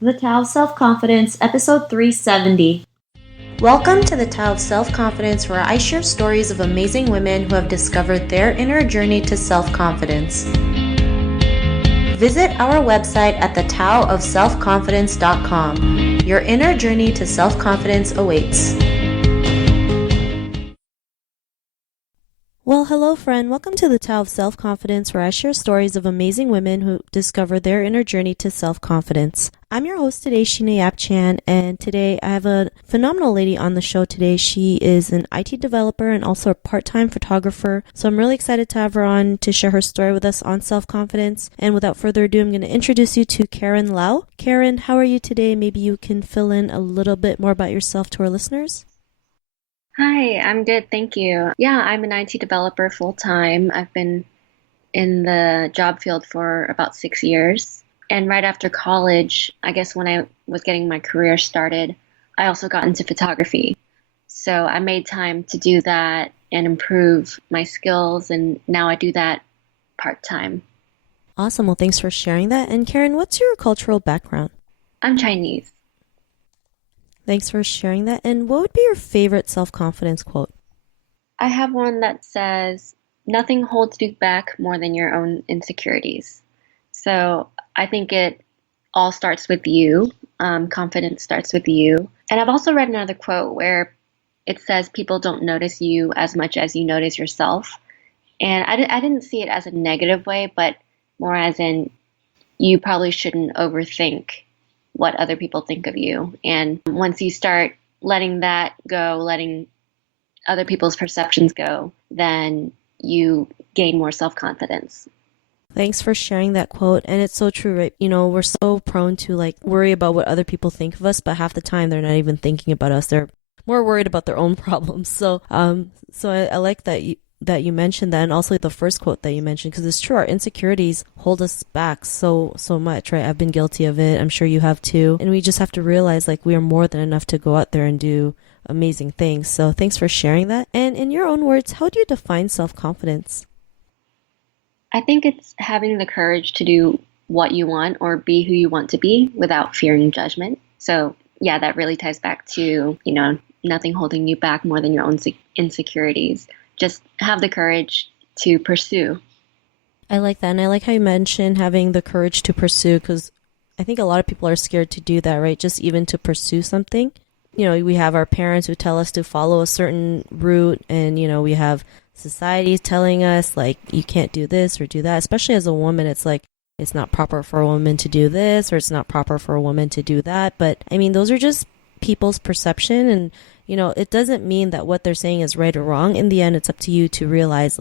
The Tao of Self-Confidence, episode 370. Welcome to the Tao of Self-Confidence, where I share stories of amazing women who have discovered their inner journey to self-confidence. Visit our website at thetaoofselfconfidence.com. Your inner journey to self-confidence awaits. Well, hello, friend. Welcome to the Tao of Self-Confidence, where I share stories of amazing women who discover their inner journey to self-confidence. I'm your host today, Sheena Yap Chan, and today I have a phenomenal lady on the show today. She is an IT developer and also a part-time photographer, so I'm really excited to have her on to share her story with us on self-confidence. And without further ado, I'm going to introduce you to Karen Lau. Karen, how are you today? Maybe you can fill in a little bit more about yourself to our listeners. Hi, I'm good, thank you. Yeah, I'm an IT developer full time. I've been in the job field for about 6 years. And right after college, I guess when I was getting my career started, I also got into photography. So I made time to do that and improve my skills, and now I do that part time. Awesome. Well, thanks for sharing that. And Karen, what's your cultural background? I'm Chinese. Thanks for sharing that. And what would be your favorite self-confidence quote? I have one that says, "Nothing holds you back more than your own insecurities." So I think it all starts with you. Confidence starts with you. And I've also read another quote where it says people don't notice you as much as you notice yourself. And I didn't see it as a negative way, but more as in you probably shouldn't overthink what other people think of you. And once you start letting that go, letting other people's perceptions go, then you gain more self confidence. Thanks for sharing that quote. And it's so true, right? You know, we're so prone to worry about what other people think of us, but half the time they're not even thinking about us. They're more worried about their own problems. So I like that you mentioned that, and also the first quote that you mentioned, because it's true, our insecurities hold us back so much, right? I've been guilty of it. I'm sure you have too. And we just have to realize we are more than enough to go out there and do amazing things. So thanks for sharing that. And in your own words, how do you define self-confidence? I think it's having the courage to do what you want or be who you want to be without fearing judgment. So, yeah, that really ties back to, nothing holding you back more than your own insecurities. Just have the courage to pursue. I like that. And I like how you mentioned having the courage to pursue, because I think a lot of people are scared to do that, right? Just even to pursue something. You know, we have our parents who tell us to follow a certain route, and, we have society telling us, you can't do this or do that. Especially as a woman, it's it's not proper for a woman to do this, or it's not proper for a woman to do that. But, I mean, those are just people's perception, and, it doesn't mean that what they're saying is right or wrong. In the end, it's up to you to realize,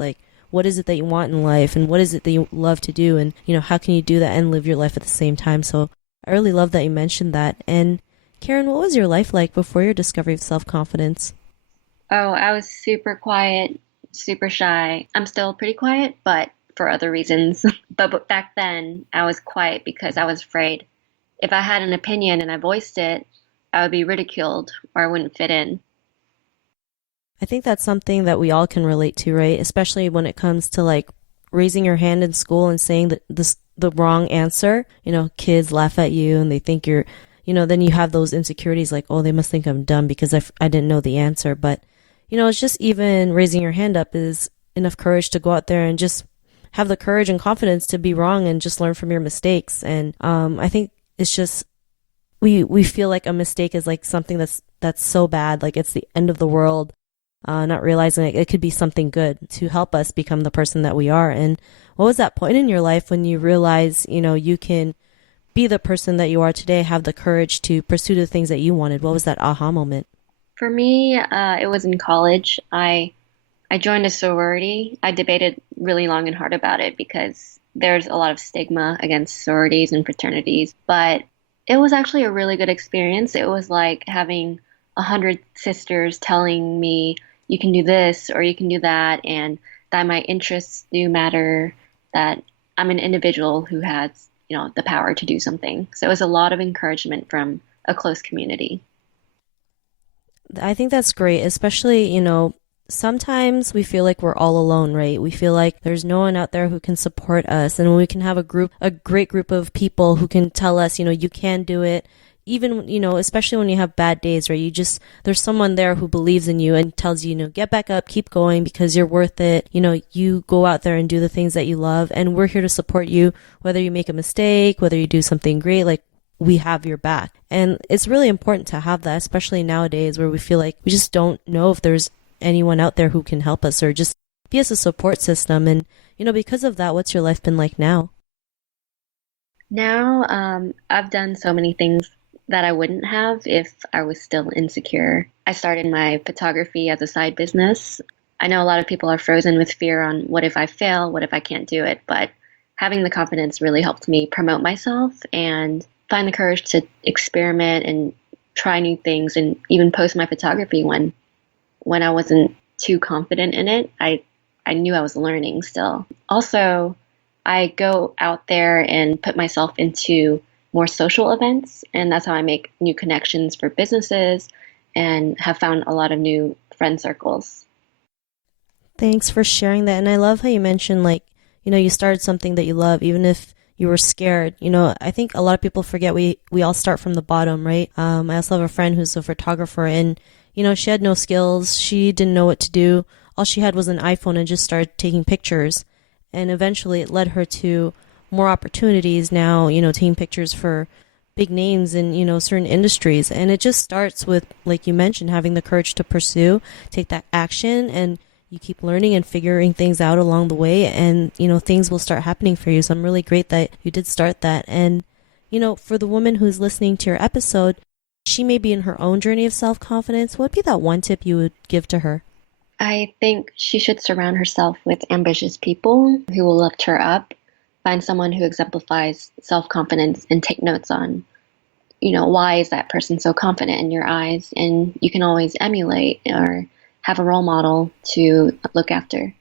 what is it that you want in life, and what is it that you love to do, and how can you do that and live your life at the same time. So I really love that you mentioned that. And Karen, what was your life like before your discovery of self-confidence? Oh, I was super quiet, super shy. I'm still pretty quiet, but for other reasons. But back then, I was quiet because I was afraid if I had an opinion and I voiced it, I would be ridiculed or I wouldn't fit in. I think that's something that we all can relate to, right? Especially when it comes to raising your hand in school and saying the wrong answer. Kids laugh at you and they think you're, then you have those insecurities oh, they must think I'm dumb because I didn't know the answer. But, it's just even raising your hand up is enough courage to go out there and just have the courage and confidence to be wrong and just learn from your mistakes. And I think it's just we feel like a mistake is something that's so bad, it's the end of the world. Not realizing it could be something good to help us become the person that we are. And what was that point in your life when you realize, you can be the person that you are today, have the courage to pursue the things that you wanted? What was that aha moment? For me, it was in college. I joined a sorority. I debated really long and hard about it because there's a lot of stigma against sororities and fraternities, but it was actually a really good experience. It was like having 100 sisters telling me you can do this or you can do that, and that my interests do matter, that I'm an individual who has, the power to do something. So it was a lot of encouragement from a close community. I think that's great, especially, sometimes we feel like we're all alone, right? We feel like there's no one out there who can support us. And when we can have a great group of people who can tell us, you can do it. Even, especially when you have bad days, right? There's someone there who believes in you and tells you, get back up, keep going because you're worth it. You go out there and do the things that you love. And we're here to support you, whether you make a mistake, whether you do something great, like we have your back. And it's really important to have that, especially nowadays where we feel like we just don't know if there's anyone out there who can help us or just be as a support system. And, because of that, what's your life been like now? Now, I've done so many things that I wouldn't have if I was still insecure. I started my photography as a side business. I know a lot of people are frozen with fear on what if I fail, what if I can't do it, but having the confidence really helped me promote myself and find the courage to experiment and try new things and even post my photography when I wasn't too confident in it. I knew I was learning still. Also, I go out there and put myself into more social events, and that's how I make new connections for businesses and have found a lot of new friend circles. Thanks for sharing that. And I love how you mentioned, like, you started something that you love, even if you were scared. I think a lot of people forget we all start from the bottom, right? I also have a friend who's a photographer, and, she had no skills. She didn't know what to do. All she had was an iPhone and just started taking pictures. And eventually it led her to more opportunities now, taking pictures for big names in, certain industries. And it just starts with, like you mentioned, having the courage to pursue, take that action, and you keep learning and figuring things out along the way, and, things will start happening for you. So I'm really great that you did start that. And, for the woman who's listening to your episode, she may be in her own journey of self-confidence. What would be that one tip you would give to her? I think she should surround herself with ambitious people who will lift her up. Find someone who exemplifies self-confidence and take notes on, why is that person so confident in your eyes? And you can always emulate or have a role model to look after.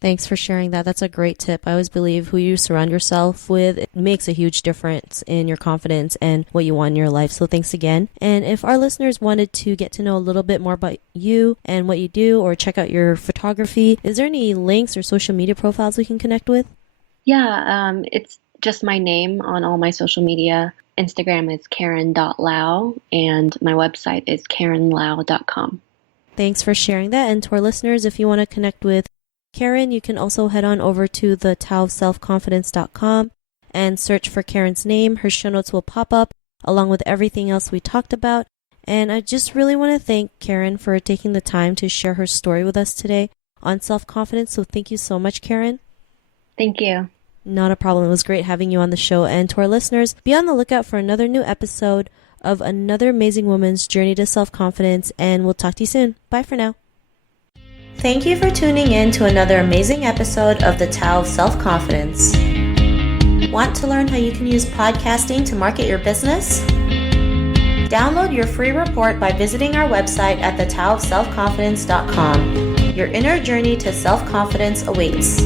Thanks for sharing that. That's a great tip. I always believe who you surround yourself with, it makes a huge difference in your confidence and what you want in your life. So thanks again. And if our listeners wanted to get to know a little bit more about you and what you do or check out your photography, is there any links or social media profiles we can connect with? Yeah, it's just my name on all my social media. Instagram is karen.lau and my website is karenlau.com. Thanks for sharing that. And to our listeners, if you want to connect with Karen, you can also head on over to the taoofselfconfidence.com and search for Karen's name. Her show notes will pop up along with everything else we talked about. And I just really want to thank Karen for taking the time to share her story with us today on self-confidence. So thank you so much, Karen. Thank you. Not a problem. It was great having you on the show. And to our listeners, be on the lookout for another new episode of another amazing woman's journey to self-confidence. And we'll talk to you soon. Bye for now. Thank you for tuning in to another amazing episode of the Tao of Self-Confidence. Want to learn how you can use podcasting to market your business? Download your free report by visiting our website at thetaoofselfconfidence.com. Your inner journey to self-confidence awaits.